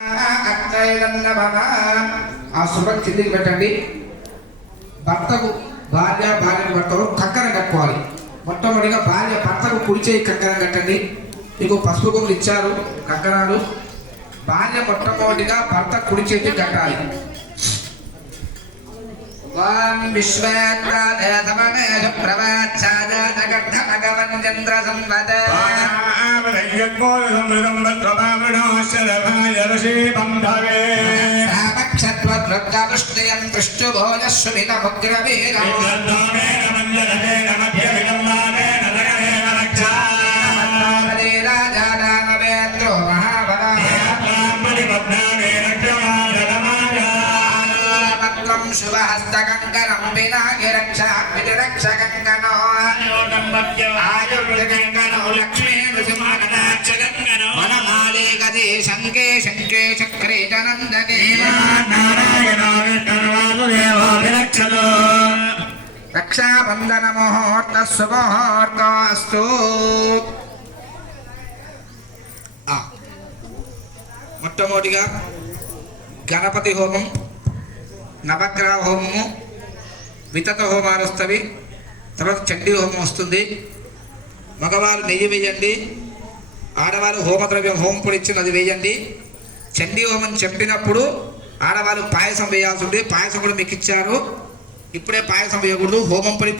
ఆ శుభ్రం కిందికి పెట్టండి. భర్తకు భార్య భర్తకు కంకణం కట్టుకోవాలి. మొట్టమొదటిగా భార్య భర్తకు కుడి చేయి కంకణం కట్టండి. మీకు పసుపు కొమ్ములు ఇచ్చారు కంకణాలు. భార్య మొట్టమొదటిగా భర్త కుడి చేతి కట్టాలి. శుభహస్తకంకణం వినాయరక్షకంకణో ఆయుర్కంకణో లక్ష్మీ నృసింహకటాక్షకంకణో వనమాలే గదే శంకే శంకే చక్రే నందనే రక్షాబంధన ముహూర్త శుభముహూర్తస్తు. మొట్టమొదటిగా గణపతి హోమం, నవగ్రహ హోమము, వితత హోమాలు వస్తవి. తర్వాత చండీ హోమం వస్తుంది. మగవారు నెయ్యి వేయండి, ఆడవారు హోమద్రవ్యం హోమం పొడి ఇచ్చి అది వేయండి. చండీ హోమం చెప్పినప్పుడు ఆడవాళ్ళు పాయసం వేయాల్సి ఉంటుంది. పాయసం కూడా మీకు ఇచ్చారు. ఇప్పుడే పాయసం వేయకూడదు. హోమం పొడి